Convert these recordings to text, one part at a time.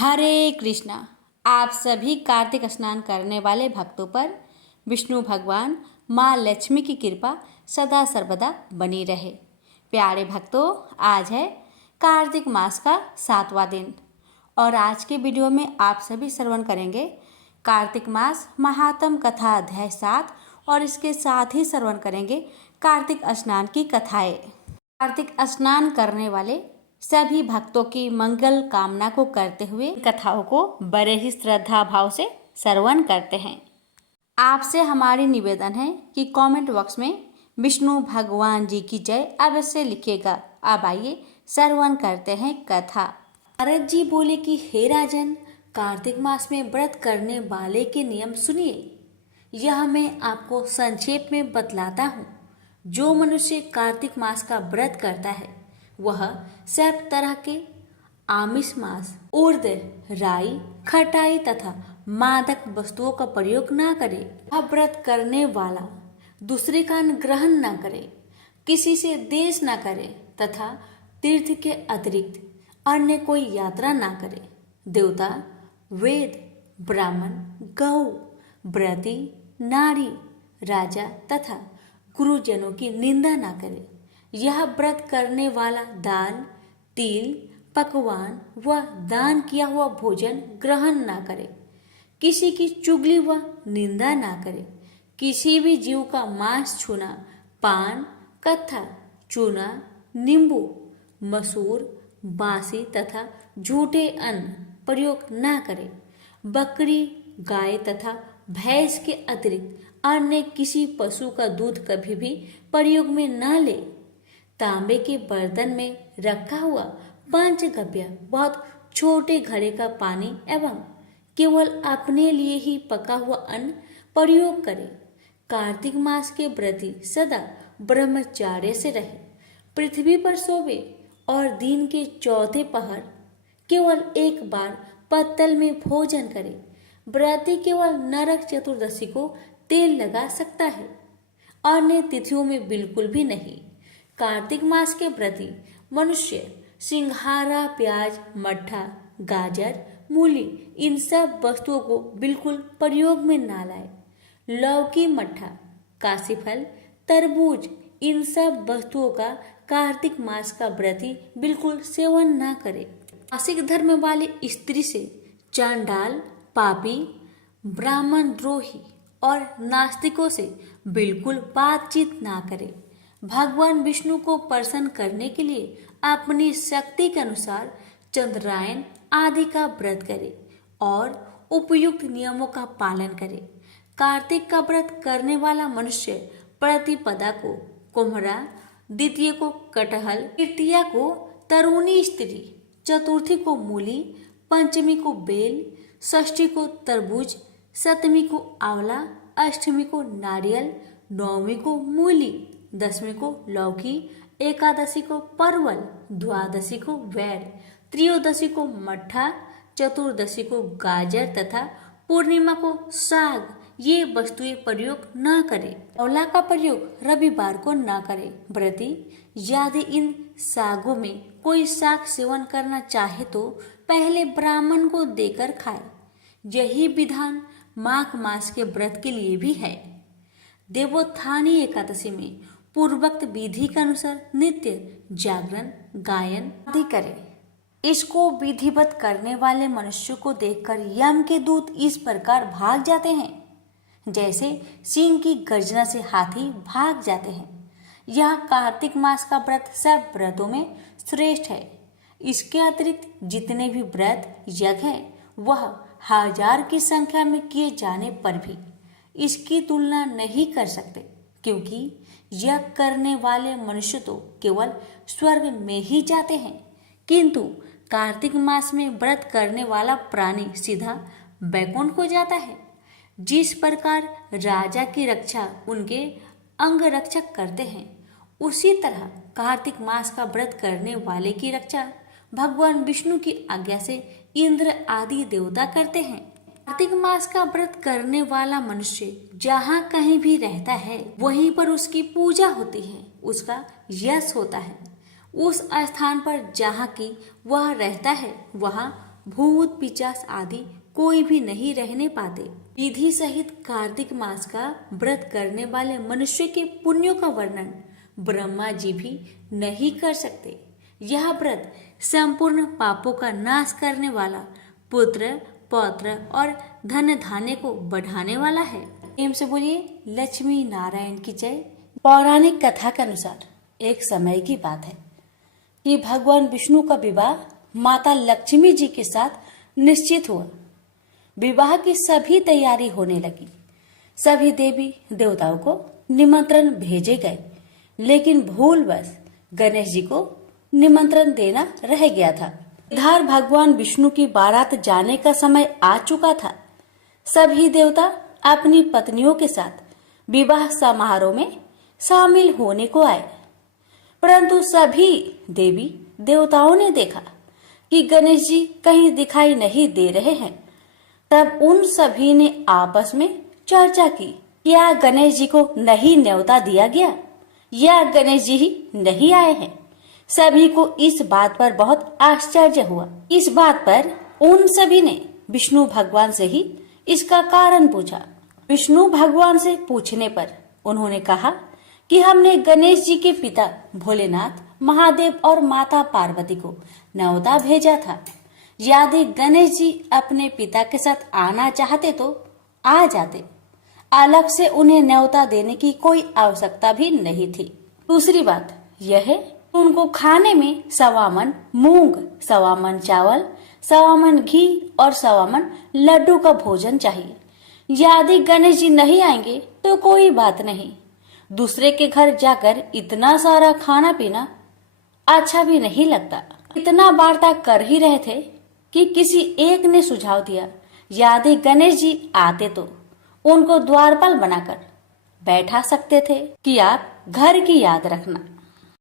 हरे कृष्णा। आप सभी कार्तिक स्नान करने वाले भक्तों पर विष्णु भगवान माँ लक्ष्मी की कृपा सदा सर्वदा बनी रहे। प्यारे भक्तों, आज है कार्तिक मास का 7वां दिन और आज के वीडियो में आप सभी श्रवण करेंगे कार्तिक मास महात्म कथा अध्याय 7 और इसके साथ ही श्रवण करेंगे कार्तिक स्नान की कथाएं। कार्तिक स्नान करने वाले सभी भक्तों की मंगल कामना को करते हुए कथाओं को बड़े ही श्रद्धा भाव से श्रवण करते हैं। आपसे हमारी निवेदन है कि कमेंट बॉक्स में विष्णु भगवान जी की जय अवश्य लिखिएगा। अब आइए श्रवण करते हैं कथा। नारद जी बोले कि हे राजन, कार्तिक मास में व्रत करने वाले के नियम सुनिए। यह मैं आपको संक्षेप में बतलाता हूँ। जो मनुष्य कार्तिक मास का व्रत करता है वह सब तरह के आमिष मांस, उर्द, राई, खटाई तथा मादक वस्तुओं का प्रयोग न करे। वह व्रत करने वाला दूसरे का ग्रहण न करे, किसी से देश न करे तथा तीर्थ के अतिरिक्त अन्य कोई यात्रा न करे। देवता, वेद, ब्राह्मण, गौ, व्रती, नारी, राजा तथा गुरुजनों की निंदा न करे। यह व्रत करने वाला दाल, तिल, पकवान व दान किया हुआ भोजन ग्रहण न करे, किसी की चुगली व निंदा न करे, किसी भी जीव का मांस छूना, पान, कत्था, चूना, नींबू, मसूर, बासी तथा झूठे अन्न प्रयोग न करे। बकरी, गाय तथा भैंस के अतिरिक्त अन्य किसी पशु का दूध कभी भी प्रयोग में न ले। तांबे के बर्तन में रखा हुआ पंचगव्य बहुत छोटे घड़े का पानी एवं केवल अपने लिए ही पका हुआ अन्न प्रयोग करे। कार्तिक मास के व्रती सदा ब्रह्मचार्य से रहे, पृथ्वी पर सोवे और दिन के चौथे पहर केवल एक बार पत्तल में भोजन करे। व्रती केवल नरक चतुर्दशी को तेल लगा सकता है, अन्य तिथियों में बिल्कुल भी नहीं। कार्तिक मास के व्रती मनुष्य सिंघारा, प्याज, मट्ठा, गाजर, मूली इन सब वस्तुओं को बिल्कुल प्रयोग में ना लाए। लौकी, मट्ठा, काशीफल, तरबूज इन सब वस्तुओं का कार्तिक मास का व्रती बिल्कुल सेवन ना करे। मासिक धर्म वाली स्त्री से चांडाल, पापी, ब्राह्मण द्रोही और नास्तिकों से बिल्कुल बातचीत ना करे। भगवान विष्णु को प्रसन्न करने के लिए अपनी शक्ति के अनुसार चंद्रायन आदि का व्रत करे और उपयुक्त नियमों का पालन करे। कार्तिक का व्रत करने वाला मनुष्य प्रतिपदा को कोम्हरा, द्वितीय को कटहल, तृतीया को तरुणी स्त्री, चतुर्थी को मूली, पंचमी को बेल, षष्ठी को तरबूज, सप्तमी को आंवला, अष्टमी को नारियल, नवमी को मूली, दसवीं को लौकी, एकादशी को परवल, द्वादशी को बैर, त्रयोदशी को मट्ठा, चतुर्दशी को गाजर तथा पूर्णिमा को साग ये वस्तुएं प्रयोग न करें। आंवला का प्रयोग रविवार को न करें। व्रती यदि इन सागों में कोई शाक सेवन करना चाहे तो पहले ब्राह्मण को देकर खाए। यही विधान माघ मास के व्रत के लिए भी है। देवोत्थानी एकादशी में पूर्वोक्त विधि के अनुसार नित्य जागरण, गायन आदि करें। इसको विधिवत करने वाले मनुष्य को देखकर यम के दूत इस प्रकार भाग जाते हैं जैसे सिंह की गर्जना से हाथी भाग जाते हैं। यह कार्तिक मास का व्रत सब व्रतों में श्रेष्ठ है। इसके अतिरिक्त जितने भी व्रत, यज्ञ हैं वह 1000 की संख्या में किए जाने पर भी इसकी तुलना नहीं कर सकते, क्योंकि यज्ञ करने वाले मनुष्य तो केवल स्वर्ग में ही जाते हैं, किंतु कार्तिक मास में व्रत करने वाला प्राणी सीधा वैकुंठ को जाता है। जिस प्रकार राजा की रक्षा उनके अंग रक्षक करते हैं, उसी तरह कार्तिक मास का व्रत करने वाले की रक्षा भगवान विष्णु की आज्ञा से इंद्र आदि देवता करते हैं। कार्तिक मास का व्रत करने वाला मनुष्य जहाँ कहीं भी रहता है वहीं पर उसकी पूजा होती है, उसका यश होता है। उस स्थान पर जहाँ की वह रहता है वहाँ भूत पिचास आदि कोई भी नहीं रहने पाते। विधि सहित कार्तिक मास का व्रत करने वाले मनुष्य के पुण्यों का वर्णन ब्रह्मा जी भी नहीं कर सकते। यह व्रत संपूर्ण पापों का नाश करने वाला, पुत्र पौत्र और धन धान्य को बढ़ाने वाला है। प्रेम से बोलिए लक्ष्मी नारायण की जय। पौराणिक कथा के अनुसार एक समय की बात है कि भगवान विष्णु का विवाह माता लक्ष्मी जी के साथ निश्चित हुआ। विवाह की सभी तैयारी होने लगी। सभी देवी देवताओं को निमंत्रण भेजे गए, लेकिन भूलवश गणेश जी को निमंत्रण देना रह गया था। इधर भगवान विष्णु की बारात जाने का समय आ चुका था। सभी देवता अपनी पत्नियों के साथ विवाह समारोह में शामिल होने को आए, परंतु सभी देवी देवताओं ने देखा कि गणेश जी कहीं दिखाई नहीं दे रहे हैं। तब उन सभी ने आपस में चर्चा की, क्या गणेश जी को नहीं न्योता दिया गया या गणेश जी ही नहीं आए हैं। सभी को इस बात पर बहुत आश्चर्य हुआ। इस बात पर उन सभी ने विष्णु भगवान से ही इसका कारण पूछा। विष्णु भगवान से पूछने पर उन्होंने कहा कि हमने गणेश जी के पिता भोलेनाथ, महादेव और माता पार्वती को न्योता भेजा था। यदि गणेश जी अपने पिता के साथ आना चाहते तो आ जाते, अलग से उन्हें न्योता देने की कोई आवश्यकता भी नहीं थी। दूसरी बात यह है, उनको खाने में 1.25 मन मूंग, 1.25 मन चावल, 1.25 मन घी और 1.25 मन लड्डू का भोजन चाहिए। यदि गणेश जी नहीं आएंगे तो कोई बात नहीं, दूसरे के घर जाकर इतना सारा खाना पीना अच्छा भी नहीं लगता। इतना वार्ता कर ही रहे थे कि किसी एक ने सुझाव दिया, यदि गणेश जी आते तो उनको द्वारपाल बनाकर बैठा सकते थे कि आप घर की याद रखना।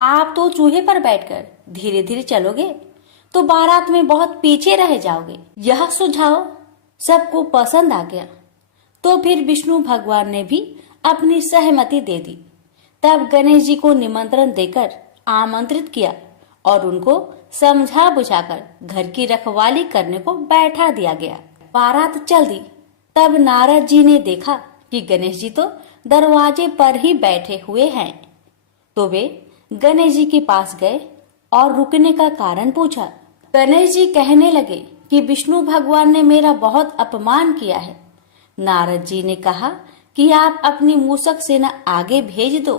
आप तो चूहे पर बैठकर धीरे धीरे चलोगे तो बारात में बहुत पीछे रह जाओगे। यह सुझाव सबको पसंद आ गया, तो फिर विष्णु भगवान ने भी अपनी सहमति दे दी। तब गणेश जी को निमंत्रण देकर आमंत्रित किया और उनको समझा बुझाकर घर की रखवाली करने को बैठा दिया गया। बारात चल दी। तब नारद जी ने देखा कि गणेश जी तो दरवाजे पर ही बैठे हुए हैं, तो वे गणेश जी के पास गए और रुकने का कारण पूछा। गणेश जी कहने लगे कि विष्णु भगवान ने मेरा बहुत अपमान किया है। नारद जी ने कहा कि आप अपनी मूषक सेना आगे भेज दो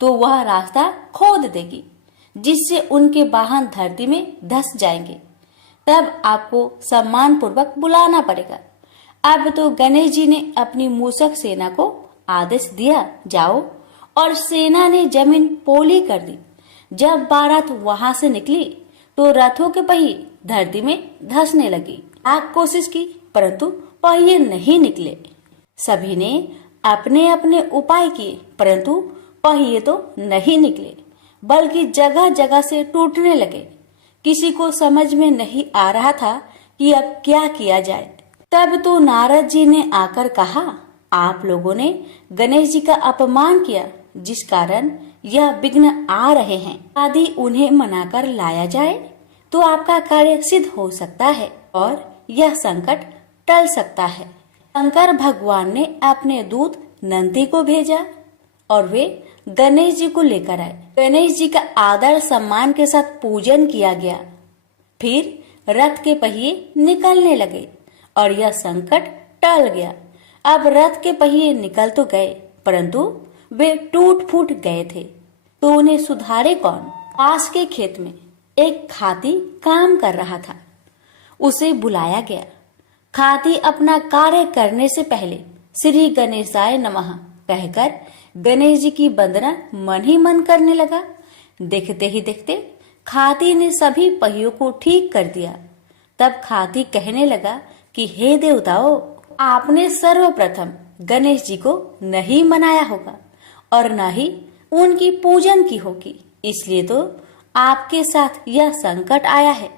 तो वह रास्ता खोद देगी, जिससे उनके वाहन धरती में धंस जाएंगे। तब आपको सम्मान पूर्वक बुलाना पड़ेगा। अब तो गणेश जी ने अपनी मूषक सेना को आदेश दिया, जाओ, और सेना ने जमीन पोली कर दी। जब बारात वहां से निकली तो रथों के पहिए धरती में धंसने लगी। आप कोशिश की परंतु पहिए नहीं निकले। सभी ने अपने अपने उपाय किए परंतु पहिए तो नहीं निकले, बल्कि जगह जगह से टूटने लगे। किसी को समझ में नहीं आ रहा था कि अब क्या किया जाए। तब तो नारद जी ने आकर कहा, आप लोगों ने गणेश जी का अपमान किया, जिस कारण यह विघ्न आ रहे हैं। यदि उन्हें मनाकर लाया जाए तो आपका कार्य सिद्ध हो सकता है और यह संकट टल सकता है। शंकर भगवान ने अपने दूत नंदी को भेजा और वे गणेश जी को लेकर आए। गणेश जी का आदर सम्मान के साथ पूजन किया गया। फिर रथ के पहिए निकलने लगे और यह संकट टल गया। अब रथ के पहिए निकल तो गए परंतु वे टूट फूट गए थे, तो उन्हें सुधारे कौन। पास के खेत में एक खाती काम कर रहा था। उसे बुलाया गया। खाती अपना कार्य करने से पहले श्री गणेशाय नमः कहकर गणेश जी की वंदना मन ही मन करने लगा। देखते ही देखते खाती ने सभी पहियों को ठीक कर दिया। तब खाती कहने लगा कि हे देवताओं, आपने सर्वप्रथम गणेश जी को नहीं मनाया होगा और न ही उनकी पूजन की होगी, इसलिए तो आपके साथ यह संकट आया है।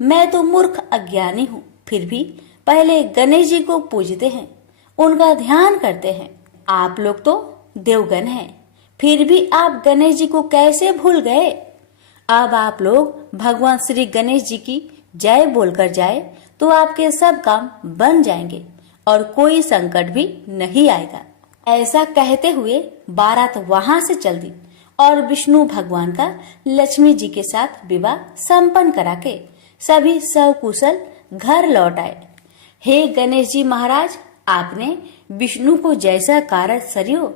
मैं तो मूर्ख अज्ञानी हूँ, फिर भी पहले गणेश जी को पूजते हैं, उनका ध्यान करते हैं। आप लोग तो देवगण हैं, फिर भी आप गणेश जी को कैसे भूल गए। अब आप लोग भगवान श्री गणेश जी की जय बोलकर जाए तो आपके सब काम बन जाएंगे और कोई संकट भी नहीं आएगा। ऐसा कहते हुए बारात वहां से चल दी और विष्णु भगवान का लक्ष्मी जी के साथ विवाह संपन्न करा के सभी सकुशल घर लौट आए। हे गणेश जी महाराज, आपने विष्णु को जैसा कारज सरियो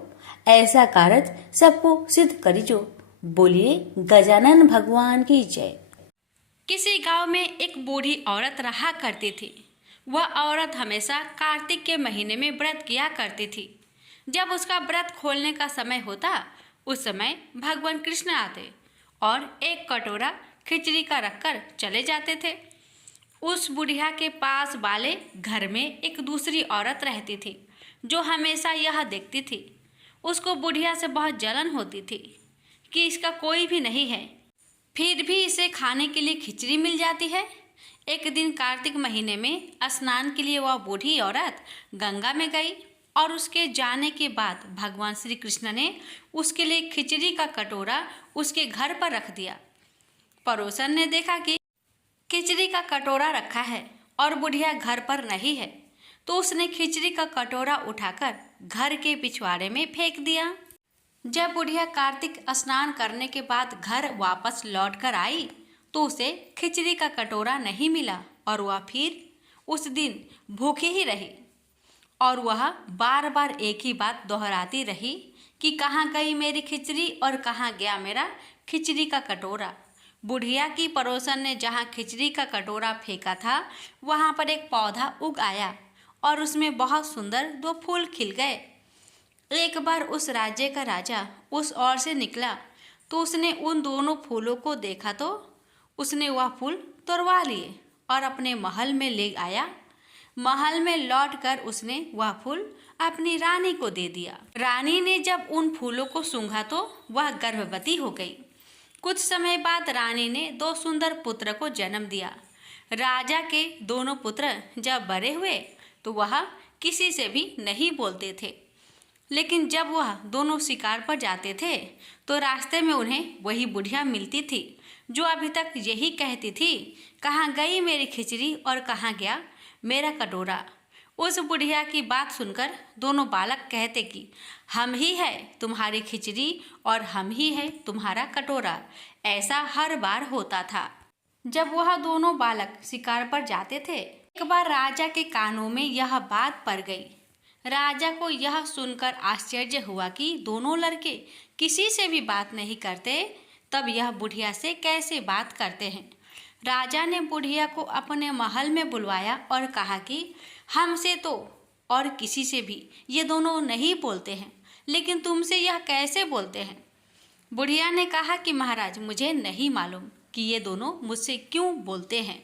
ऐसा कारज सबको सिद्ध करिजो। बोलिए गजानन भगवान की जय। किसी गांव में एक बूढ़ी औरत रहा करती थी। वह औरत हमेशा कार्तिक के महीने में व्रत किया करती थी। जब उसका व्रत खोलने का समय होता, उस समय भगवान कृष्ण आते और एक कटोरा खिचड़ी का रखकर चले जाते थे। उस बुढ़िया के पास वाले घर में एक दूसरी औरत रहती थी जो हमेशा यह देखती थी। उसको बुढ़िया से बहुत जलन होती थी कि इसका कोई भी नहीं है, फिर भी इसे खाने के लिए खिचड़ी मिल जाती है। एक दिन कार्तिक महीने में स्नान के लिए वह बूढ़ी औरत गंगा में गई और उसके जाने के बाद भगवान श्री कृष्ण ने उसके लिए खिचड़ी का कटोरा उसके घर पर रख दिया। पड़ोसन ने देखा कि खिचड़ी का कटोरा रखा है और बुढ़िया घर पर नहीं है, तो उसने खिचड़ी का कटोरा उठाकर घर के पिछवाड़े में फेंक दिया। जब बुढ़िया कार्तिक स्नान करने के बाद घर वापस लौटकर आई तो उसे खिचड़ी का कटोरा नहीं मिला और वह फिर उस दिन भूखी ही रही और वह बार बार एक ही बात दोहराती रही कि कहाँ गई मेरी खिचड़ी और कहाँ गया मेरा खिचड़ी का कटोरा। बुढ़िया की पड़ोसन ने जहाँ खिचड़ी का कटोरा फेंका था वहाँ पर एक पौधा उग आया और उसमें बहुत सुंदर 2 फूल खिल गए। एक बार उस राज्य का राजा उस ओर से निकला तो उसने उन दोनों फूलों को देखा तो उसने वह फूल तोड़वा लिए और अपने महल में ले आया। महल में लौटकर उसने वह फूल अपनी रानी को दे दिया। रानी ने जब उन फूलों को सूंघा तो वह गर्भवती हो गई। कुछ समय बाद रानी ने 2 सुंदर पुत्र को जन्म दिया। राजा के दोनों पुत्र जब बड़े हुए तो वह किसी से भी नहीं बोलते थे, लेकिन जब वह दोनों शिकार पर जाते थे तो रास्ते में उन्हें वही बुढ़िया मिलती थी जो अभी तक यही कहती थी, कहाँ गई मेरी खिचड़ी और कहाँ गया मेरा कटोरा। उस बुढ़िया की बात सुनकर दोनों बालक कहते कि हम ही है तुम्हारी खिचड़ी और हम ही है तुम्हारा कटोरा। ऐसा हर बार होता था जब वह दोनों बालक शिकार पर जाते थे। एक बार राजा के कानों में यह बात पड़ गई। राजा को यह सुनकर आश्चर्य हुआ कि दोनों लड़के किसी से भी बात नहीं करते, तब यह बुढ़िया से कैसे बात करते हैं। राजा ने बुढ़िया को अपने महल में बुलवाया और कहा कि हमसे तो और किसी से भी ये दोनों नहीं बोलते हैं, लेकिन तुमसे यह कैसे बोलते हैं। बुढ़िया ने कहा कि महाराज, मुझे नहीं मालूम कि ये दोनों मुझसे क्यों बोलते हैं।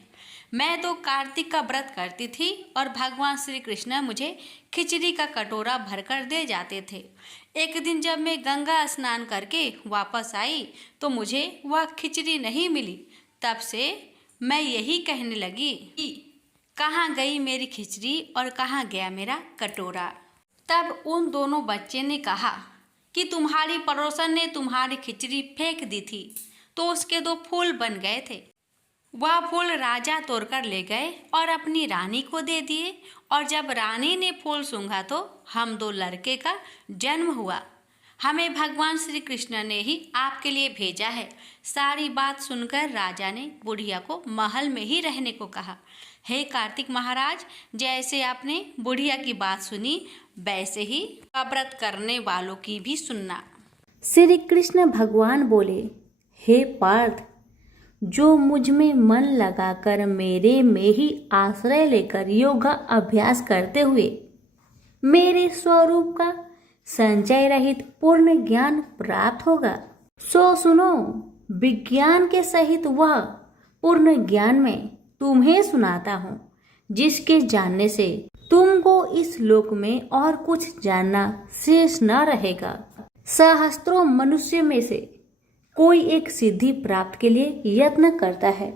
मैं तो कार्तिक का व्रत करती थी और भगवान श्री कृष्ण मुझे खिचड़ी का कटोरा भरकर दे जाते थे। एक दिन जब मैं गंगा स्नान करके वापस आई तो मुझे वह खिचड़ी नहीं मिली। तब से मैं यही कहने लगी कि कहाँ गई मेरी खिचड़ी और कहाँ गया मेरा कटोरा। तब उन दोनों बच्चे ने कहा कि तुम्हारी पड़ोसन ने तुम्हारी खिचड़ी फेंक दी थी तो उसके 2 फूल बन गए थे। वह फूल राजा तोड़कर ले गए और अपनी रानी को दे दिए और जब रानी ने फूल सूंघा तो हम 2 लड़के का जन्म हुआ। हमें भगवान श्री कृष्ण ने ही आपके लिए भेजा है। सारी बात सुनकर राजा ने बुढ़िया को महल में ही रहने को कहा। हे कार्तिक महाराज, जैसे आपने बुढ़िया की बात सुनी वैसे ही व्रत करने वालों की भी सुनना। श्री कृष्ण भगवान बोले, हे पार्थ, जो मुझ में मन लगाकर मेरे में ही आश्रय लेकर योगा अभ्यास करते हुए मेरे स्वरूप का संचय रहित पूर्ण ज्ञान प्राप्त होगा, सो सुनो, विज्ञान के सहित वह पूर्ण ज्ञान में तुम्हें सुनाता हूँ, जिसके जानने से तुमको इस लोक में और कुछ जानना शेष न रहेगा। सहस्त्रों मनुष्य में से कोई एक सिद्धि प्राप्त के लिए यत्न करता है।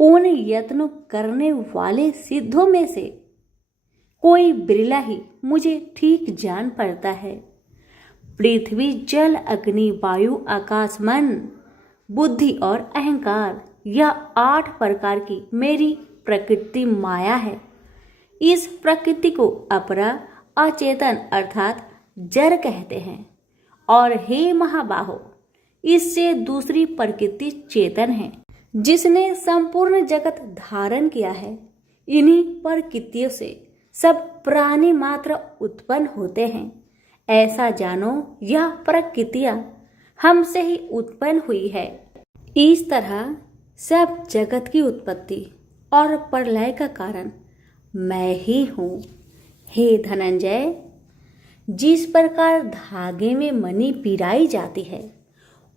उन यत्न करने वाले सिद्धों में से कोई बिरला ही मुझे ठीक जान पड़ता है। पृथ्वी, जल, अग्नि, वायु, आकाश, मन, बुद्धि और अहंकार यह 8 प्रकार की मेरी प्रकृति माया है। इस प्रकृति को अपरा अचेतन अर्थात जड़ कहते हैं। और हे महाबाहो, इससे दूसरी प्रकृति चेतन है, जिसने संपूर्ण जगत धारण किया है। इन्हीं प्रकृतियों से सब प्राणी मात्र उत्पन्न होते हैं। ऐसा जानो, यह प्रकृतियां हमसे ही उत्पन्न हुई है। इस तरह सब जगत की उत्पत्ति और प्रलय का कारण मैं ही हूँ। हे धनंजय, जिस प्रकार धागे में मणि पिराई जाती है,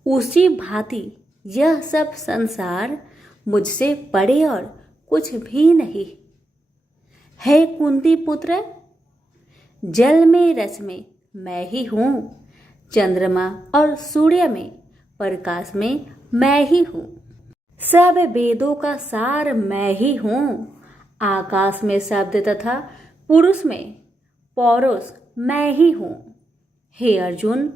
उसी भांति यह सब संसार मुझसे बड़े और कुछ भी नहीं। हे कुंती पुत्र, जल में रस में मैं ही हूँ, चंद्रमा और सूर्य में प्रकाश में मैं ही हूँ, सब वेदों का सार मैं ही हूँ, आकाश में शब्द तथा पुरुष में पौरुष मैं ही हूँ। हे अर्जुन,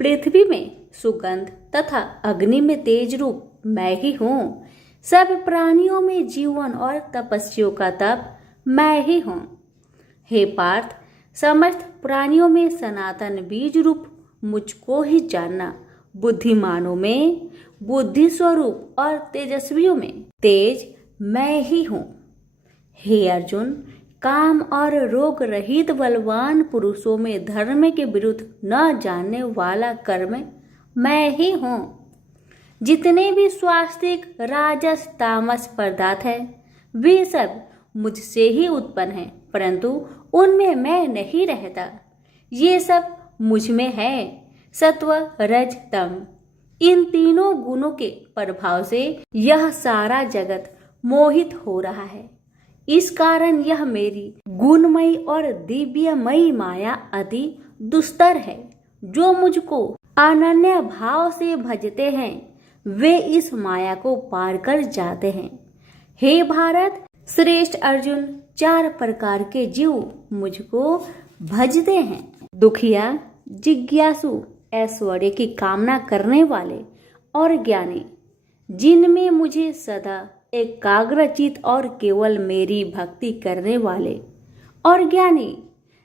पृथ्वी में सुगंध तथा अग्नि में तेज रूप मैं ही हूँ, सब प्राणियों में जीवन और तपस्वियों का तप मैं ही हूँ। हे पार्थ, समस्त प्राणियों में सनातन बीज रूप मुझको ही जानना, बुद्धिमानों में बुद्धि स्वरूप और तेजस्वियों में तेज मैं ही हूँ। हे अर्जुन, काम और रोग रहित बलवान पुरुषों में धर्म के विरुद्ध न जानने वाला कर्म मैं ही हूँ। जितने भी स्वास्तिक राजस तामस पदार्थ है, वे सब मुझसे ही उत्पन्न हैं, परंतु उनमें मैं नहीं रहता। ये सब मुझ में है। सत्व रज तम, इन तीनों गुणों के प्रभाव से यह सारा जगत मोहित हो रहा है। इस कारण यह मेरी गुणमयी और दिव्यमयी माया अति दुस्तर है। जो मुझको अनन्य भाव से भजते हैं, वे इस माया को पार कर जाते हैं। हे भारत श्रेष्ठ अर्जुन, 4 प्रकार के जीव मुझको भजते हैं। दुखिया, जिज्ञासु, ऐश्वर्य की कामना करने वाले और ज्ञानी, जिनमें मुझे सदा एकाग्रचित और केवल मेरी भक्ति करने वाले, और ज्ञानी,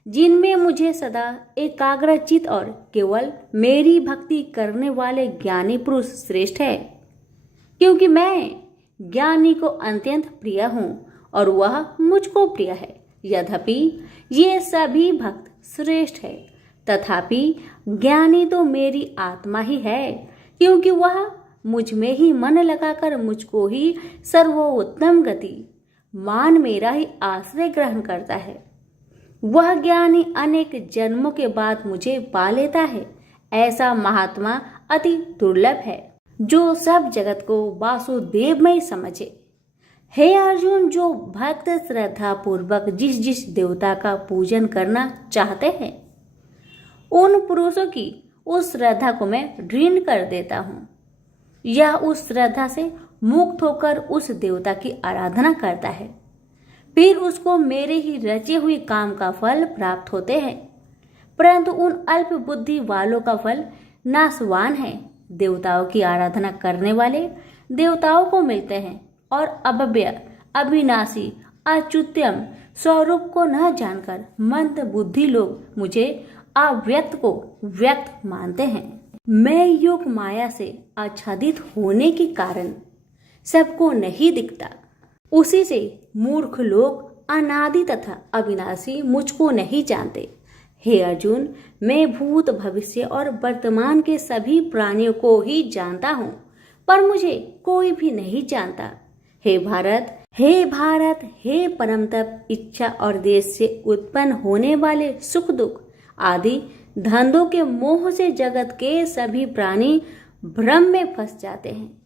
जिनमें मुझे सदा एकाग्रचित और केवल मेरी भक्ति करने वाले ज्ञानी पुरुष श्रेष्ठ है। क्योंकि मैं ज्ञानी को अत्यंत प्रिय हूँ और वह मुझको प्रिय है। यद्यपि ये सभी भक्त श्रेष्ठ है, तथापि ज्ञानी तो मेरी आत्मा ही है, क्योंकि वह मुझ में ही मन लगाकर मुझको ही सर्वोत्तम गति मान मेरा ही आश्रय ग्रहण करता है। वह ज्ञानी अनेक जन्मों के बाद मुझे पा लेता है। ऐसा महात्मा अति दुर्लभ है, जो सब जगत को वासुदेवमय समझे। हे अर्जुन, जो भक्त श्रद्धा पूर्वक जिस जिस देवता का पूजन करना चाहते हैं, उन पुरुषों की उस श्रद्धा को मैं दृढ़ कर देता हूँ। यह उस श्रद्धा से मुक्त होकर उस देवता की आराधना करता है, फिर उसको मेरे ही रचे हुए काम का फल प्राप्त होते हैं। परंतु उन अल्प बुद्धि वालों का फल नाशवान है। देवताओं की आराधना करने वाले देवताओं को मिलते हैं और अव्यय, अविनाशी, अच्युत्यम स्वरूप को न जानकर मंद बुद्धि लोग मुझे अव्यक्त को व्यक्त मानते हैं। मैं योग माया से आच्छादित होने के कारण सबको नहीं दिखता। उसी से मूर्ख लोग अनादि तथा अविनाशी मुझको नहीं जानते। हे अर्जुन, मैं भूत भविष्य और वर्तमान के सभी प्राणियों को ही जानता हूँ, पर मुझे कोई भी नहीं जानता। हे भारत, हे परम तप, इच्छा और देश से उत्पन्न होने वाले सुख दुख आदि धंधों के मोह से जगत के सभी प्राणी भ्रम में फंस जाते हैं।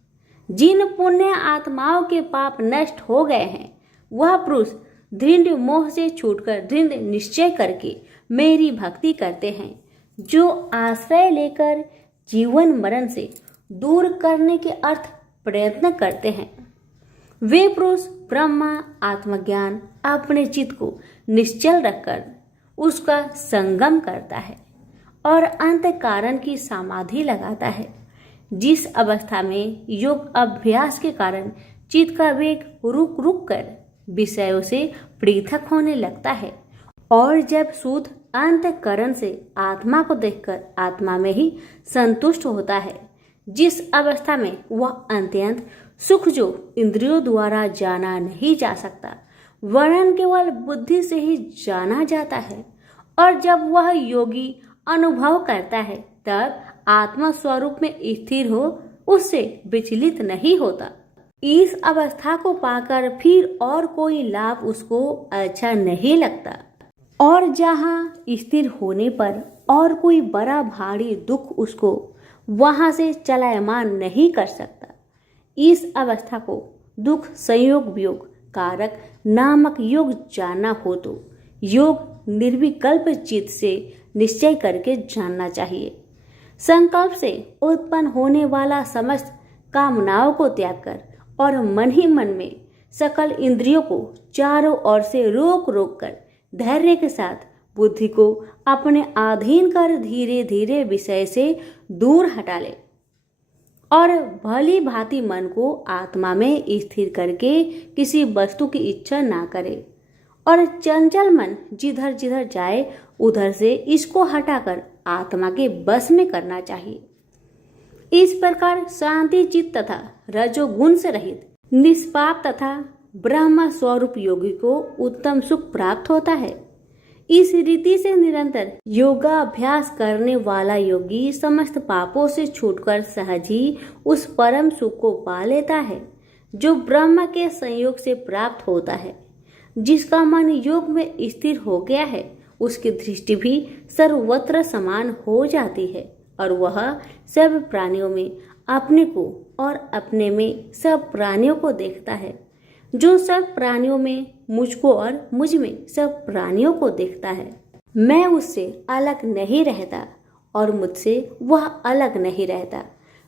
जिन पुण्य आत्माओं के पाप नष्ट हो गए हैं, वह पुरुष दृढ़ मोह से छूटकर दृढ़ निश्चय करके मेरी भक्ति करते हैं, जो आश्रय लेकर जीवन मरण से दूर करने के अर्थ प्रयत्न करते हैं। वे पुरुष ब्रह्मा आत्मज्ञान अपने चित्त को निश्चल रखकर उसका संगम करता है और अंत कारण की समाधि लगाता है। जिस अवस्था में योग अभ्यास के कारण चित्त का वेग रुक रुक कर विषयों से पृथक होने लगता है और जब शुद्ध अंतःकरण से आत्मा को देखकर आत्मा में ही संतुष्ट होता है, जिस अवस्था में वह अत्यंत सुख जो इंद्रियों द्वारा जाना नहीं जा सकता वरन केवल बुद्धि से ही जाना जाता है, और जब वह योगी अनुभव करता है तब आत्मा स्वरूप में स्थिर हो उससे विचलित नहीं होता। इस अवस्था को पाकर फिर और कोई लाभ उसको अच्छा नहीं लगता, और जहाँ स्थिर होने पर और कोई बड़ा भारी दुख उसको वहां से चलायमान नहीं कर सकता। इस अवस्था को दुख संयोग वियोग कारक नामक योग जानना हो तो योग निर्विकल्प चित्त से निश्चय करके जानना चाहिए। संकल्प से उत्पन्न होने वाला समस्त कामनाओं को त्याग कर और मन ही मन में सकल इंद्रियों को चारों ओर से रोक रोक कर धैर्य के साथ बुद्धि को अपने अधीन कर धीरे धीरे विषय से दूर हटा ले और भली भांति मन को आत्मा में स्थिर करके किसी वस्तु की इच्छा ना करे, और चंचल मन जिधर जिधर जाए उधर से इसको हटाकर आत्मा के बस में करना चाहिए। इस प्रकार शांति चित्त तथा रजोगुण से रहित निष्पाप तथा ब्रह्म स्वरूप योगी को उत्तम सुख प्राप्त होता है। इस रीति से निरंतर योगाभ्यास करने वाला योगी समस्त पापों से छूटकर सहज ही उस परम सुख को पा लेता है जो ब्रह्म के संयोग से प्राप्त होता है। जिसका मन योग में स्थिर हो गया है उसकी दृष्टि भी सर्वत्र समान हो जाती है और वह सब प्राणियों में अपने को और अपने में सब प्राणियों को देखता है, जो सब प्राणियों में मुझको और मुझ में सब प्राणियों को देखता है। मैं उससे अलग नहीं रहता और मुझसे वह अलग नहीं रहता।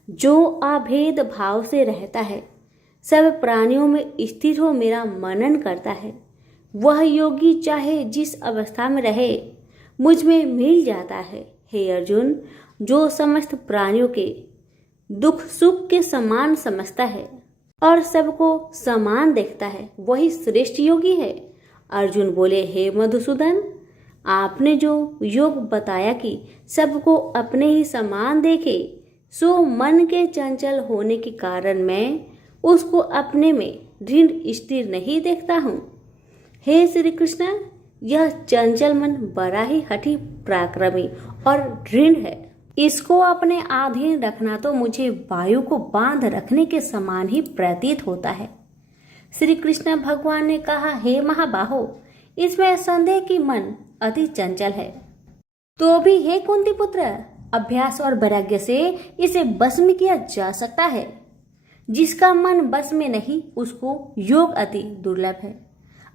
जो अभेद भाव से रहता है सब प्राणियों में स्थिर हो मेरा मनन करता है, वह योगी चाहे जिस अवस्था में रहे मुझ में मिल जाता है। हे अर्जुन, जो समस्त प्राणियों के दुख सुख के समान समझता है और सबको समान देखता है वही श्रेष्ठ योगी है। अर्जुन बोले, हे मधुसूदन, आपने जो योग बताया कि सबको अपने ही समान देखे, सो मन के चंचल होने के कारण मैं उसको अपने में दृढ़ स्थिर नहीं देखता हूँ। हे श्री कृष्ण, यह चंचल मन बड़ा ही हठी पराक्रमी और दृढ़ है। इसको अपने अधीन रखना तो मुझे वायु को बांध रखने के समान ही प्रतीत होता है। श्री कृष्ण भगवान ने कहा, हे महाबाहो, इसमें संदेह कि मन अति चंचल है, तो भी हे कुंती पुत्र, अभ्यास और वैराग्य से इसे बस में किया जा सकता है। जिसका मन बस में नहीं उसको योग अति दुर्लभ है।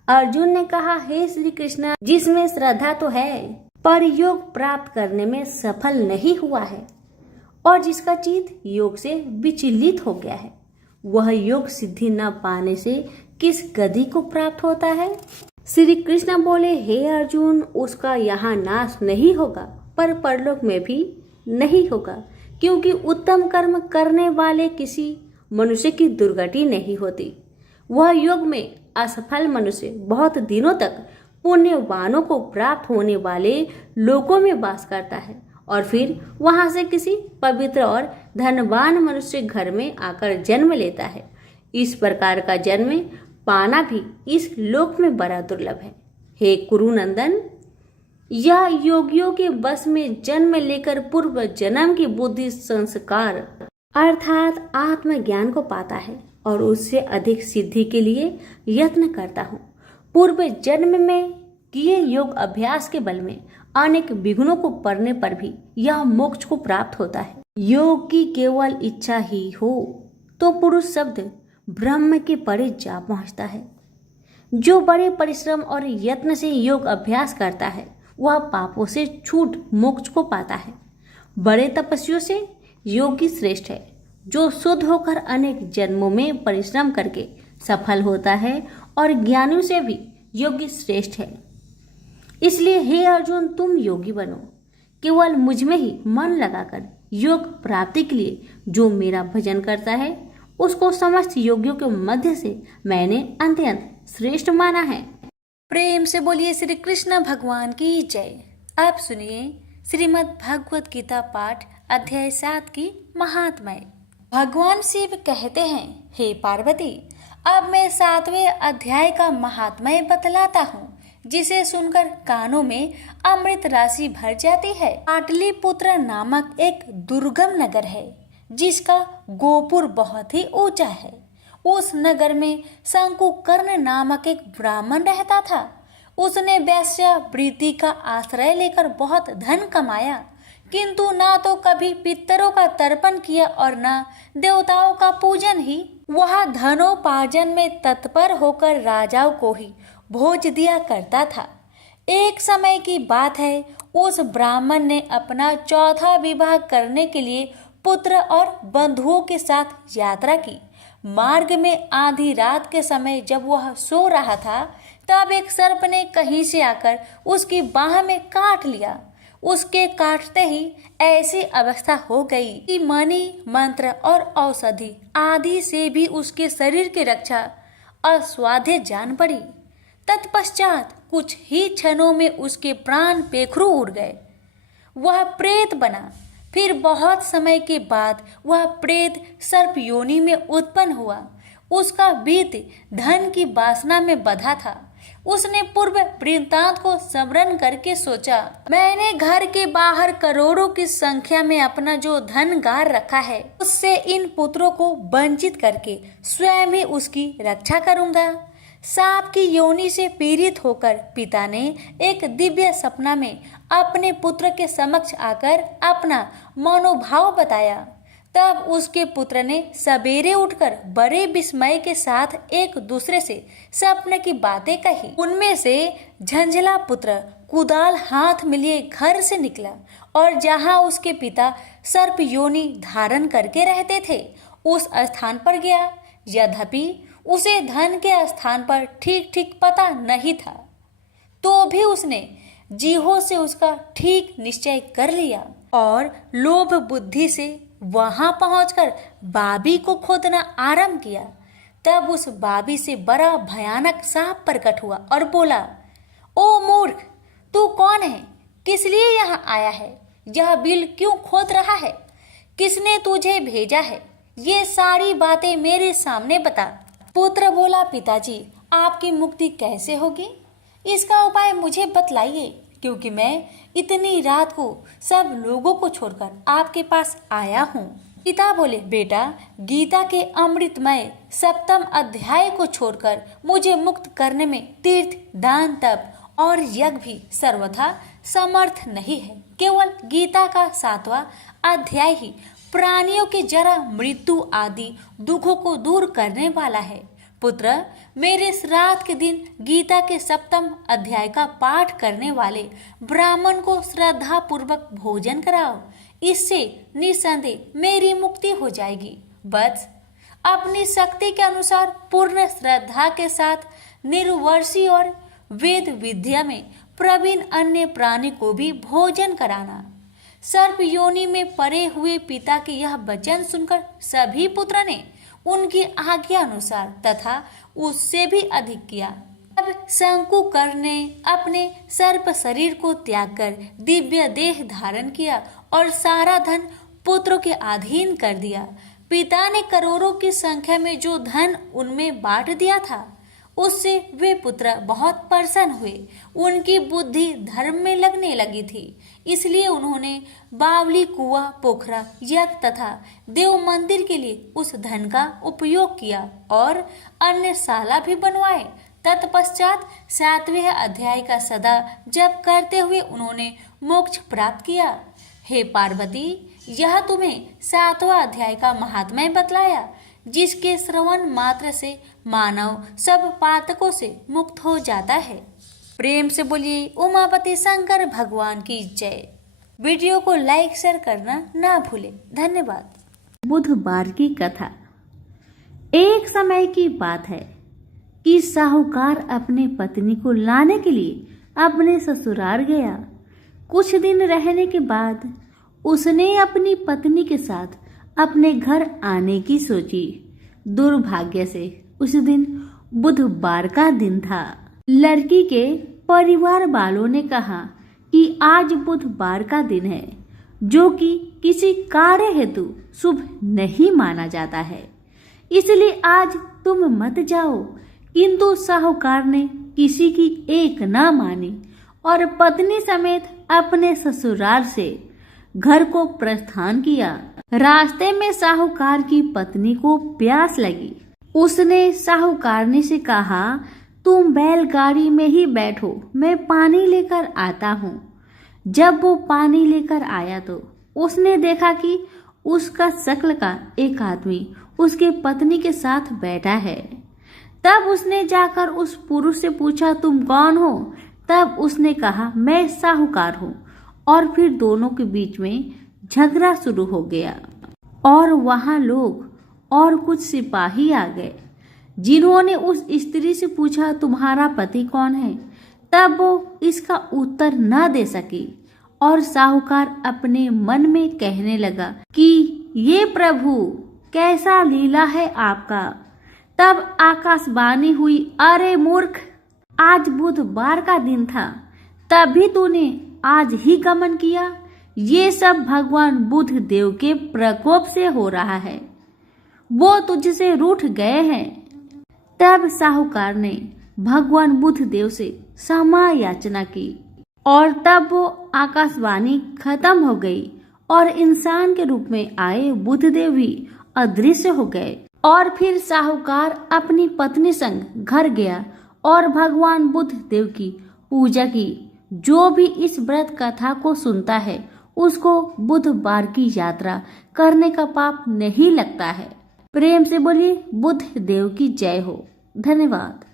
अर्जुन ने कहा, हे श्री कृष्ण, जिसमें श्रद्धा तो है पर योग प्राप्त करने में सफल नहीं हुआ है और जिसका चित्त योग से विचलित हो गया है, वह योग सिद्धि न पाने से किस गति को प्राप्त होता है? श्री कृष्ण बोले, हे अर्जुन, उसका यहाँ नाश नहीं होगा पर परलोक में भी नहीं होगा, क्योंकि उत्तम कर्म करने वाले किसी मनुष्य की दुर्गति नहीं होती। वह योग में असफल मनुष्य बहुत दिनों तक पुण्यवानों को प्राप्त होने वाले लोकों में वास करता है और फिर वहां से किसी पवित्र और धनवान मनुष्य घर में आकर जन्म लेता है। इस प्रकार का जन्म पाना भी इस लोक में बड़ा दुर्लभ है। हे कुरुनंदन, यह योगियों के बस में जन्म लेकर पूर्व जन्म की बुद्धि संस्कार अर्थात आत्मज्ञान को पाता है और उससे अधिक सिद्धि के लिए यत्न करता हूँ। पूर्व जन्म में किए योग अभ्यास के बल में अनेक विघ्नों को पड़ने पर भी यह मोक्ष को प्राप्त होता है। योग की केवल इच्छा ही हो तो पुरुष शब्द ब्रह्म के परे जा पहुंचता है। जो बड़े परिश्रम और यत्न से योग अभ्यास करता है वह पापों से छूट मोक्ष को पाता है। बड़े तपस्वियों से योगी श्रेष्ठ है। जो शुद्ध होकर अनेक जन्मों में परिश्रम करके सफल होता है और ज्ञानियों से भी योगी श्रेष्ठ है। इसलिए हे अर्जुन, तुम योगी बनो, केवल मुझ में ही मन लगाकर योग प्राप्ति के लिए जो मेरा भजन करता है उसको समस्त योगियों के मध्य से मैंने अत्यंत श्रेष्ठ माना है। प्रेम से बोलिए श्री कृष्ण भगवान की जय। अब सुनिए श्रीमद् भगवत गीता पाठ अध्याय 7 की महात्म्य। भगवान शिव कहते हैं, हे पार्वती, अब मैं 7वें अध्याय का महात्म्य बतलाता हूँ, जिसे सुनकर कानों में अमृत राशि भर जाती है। पाटलिपुत्र नामक एक दुर्गम नगर है, जिसका गोपुर बहुत ही ऊंचा है। उस नगर में शंकुकर्ण नामक एक ब्राह्मण रहता था। उसने वेश्यावृत्ति का आश्रय लेकर बहुत धन कमाया, किंतु ना तो कभी पितरों का तर्पण किया और न देवताओं का पूजन ही। वह धनोपार्जन में तत्पर होकर राजाओं को ही भोज दिया करता था। एक समय की बात है, उस ब्राह्मण ने अपना चौथा विवाह करने के लिए पुत्र और बंधुओं के साथ यात्रा की। मार्ग में आधी रात के समय जब वह सो रहा था, तब एक सर्प ने कहीं से आकर उसकी बाह में काट लिया। उसके काटते ही ऐसी अवस्था हो गई कि मणि, मंत्र और औषधि आदि से भी उसके शरीर की रक्षा असाध्य जान पड़ी। तत्पश्चात कुछ ही क्षणों में उसके प्राण पेखरू उड़ गए। वह प्रेत बना। फिर बहुत समय के बाद वह प्रेत सर्प योनि में उत्पन्न हुआ। उसका बीत धन की वासना में बंधा था। उसने पूर्व वृत्तांत को स्मरण करके सोचा, मैंने घर के बाहर करोड़ों की संख्या में अपना जो धन गार रखा है, उससे इन पुत्रों को वंचित करके स्वयं ही उसकी रक्षा करूंगा। सांप की योनि से पीड़ित होकर पिता ने एक दिव्य सपना में अपने पुत्र के समक्ष आकर अपना मनोभाव बताया। तब उसके पुत्र ने सवेरे उठकर बड़े विस्मय के साथ एक दूसरे से सपने की बातें कही। उनमें से झंझला पुत्र कुदाल हाथ में लिए घर से निकला और जहां उसके पिता सर्प योनि धारण करके रहते थे, उस स्थान पर गया। यद्यपि उसे धन के स्थान पर ठीक ठीक पता नहीं था, तो भी उसने जीहो से उसका ठीक निश्चय कर लिया और लोभ बुद्धि से वहां पहुंचकर बाबी को खोदना आरंभ किया। तब उस बाबी से बड़ा भयानक सांप प्रकट हुआ और बोला, ओ मूर्ख, तू कौन है? किस लिए यहाँ आया है? यह बिल क्यों खोद रहा है? किसने तुझे भेजा है? ये सारी बातें मेरे सामने बता। पुत्र बोला, पिताजी, आपकी मुक्ति कैसे होगी? इसका उपाय मुझे बतलाइए, क्योंकि मैं इतनी रात को सब लोगों को छोड़कर आपके पास आया हूँ। पिता बोले, बेटा, गीता के अमृतमय 7वें अध्याय को छोड़कर मुझे मुक्त करने में तीर्थ, दान, तप और यज्ञ भी सर्वथा समर्थ नहीं है। केवल गीता का 7वां अध्याय ही प्राणियों के जरा मृत्यु आदि दुखों को दूर करने वाला है। पुत्र, मेरे श्राद्ध के दिन गीता के 7वें अध्याय का पाठ करने वाले ब्राह्मण को श्रद्धा पूर्वक भोजन कराओ। इससे निसंदेह मेरी मुक्ति हो जाएगी। बस अपनी शक्ति के अनुसार पूर्ण श्रद्धा के साथ निर्वर्षी और वेद विद्या में प्रवीण अन्य प्राणी को भी भोजन कराना। सर्प योनि में पड़े हुए पिता के यह वचन सुनकर सभी पुत्र ने उनकी आज्ञा अनुसार तथा उससे भी अधिक किया। अब शंकुकर्ण ने अपने सर्प शरीर को त्याग कर दिव्य देह धारण किया और सारा धन पुत्रों के अधीन कर दिया। पिता ने करोड़ों की संख्या में जो धन उनमें बांट दिया था, उससे वे पुत्र बहुत प्रसन्न हुए। उनकी बुद्धि धर्म में लगने लगी थी, इसलिए उन्होंने बावली, कुआं, पोखरा, यज्ञ तथा देव मंदिर के लिए उस धन का उपयोग किया और अन्य शाला भी बनवाए। तत्पश्चात 7वें अध्याय का सदा जप करते हुए उन्होंने मोक्ष प्राप्त किया। हे पार्वती, यह तुम्हें 7वां अध्याय का महात्म्य बतलाया, जिसके श्रवण मात्र से मानव सब पातकों से मुक्त हो जाता है। प्रेम से बोलिए उमापति शंकर भगवान की जय। वीडियो को लाइक शेयर करना ना भूले। धन्यवाद। बुधवार की कथा। एक समय की बात है कि साहूकार अपनी पत्नी को लाने के लिए अपने ससुराल गया। कुछ दिन रहने के बाद उसने अपनी पत्नी के साथ अपने घर आने की सोची। दुर्भाग्य से उस दिन बुधवार का दिन था। लड़की के परिवार वालों ने कहा कि आज बुधवार का दिन है, जो कि किसी कार्य हेतु शुभ नहीं माना जाता है, इसलिए आज तुम मत जाओ। किंतु साहूकार ने किसी की एक ना मानी और पत्नी समेत अपने ससुराल से घर को प्रस्थान किया। रास्ते में साहूकार की पत्नी को प्यास लगी। उसने साहूकारनी से कहा, तुम बैलगाड़ी में ही बैठो, मैं पानी लेकर आता हूँ। जब वो पानी लेकर आया तो उसने देखा कि उसका शक्ल का एक आदमी उसके पत्नी के साथ बैठा है। तब उसने जाकर उस पुरुष से पूछा, तुम कौन हो? तब उसने कहा, मैं साहूकार हूँ। और फिर दोनों के बीच में झगड़ा शुरू हो गया और वहां लोग और कुछ सिपाही आ गए, जिन्होंने उस स्त्री से पूछा, तुम्हारा पति कौन है? तब वो इसका उत्तर न दे सकी और साहूकार अपने मन में कहने लगा कि ये प्रभु, कैसा लीला है आपका। तब आकाशवाणी हुई, अरे मूर्ख, आज बुधवार का दिन था, तभी तूने आज ही गमन किया। ये सब भगवान बुध देव के प्रकोप से हो रहा है, वो तुझसे रूठ गए हैं। तब साहूकार ने भगवान बुध देव से क्षमा याचना की और तब वो आकाशवाणी खत्म हो गई और इंसान के रूप में आए बुधदेव भी अदृश्य हो गए। और फिर साहूकार अपनी पत्नी संग घर गया और भगवान बुध देव की पूजा की। जो भी इस व्रत कथा को सुनता है उसको बुधवार की यात्रा करने का पाप नहीं लगता है। प्रेम से बोलिए बुध देव की जय हो। धन्यवाद।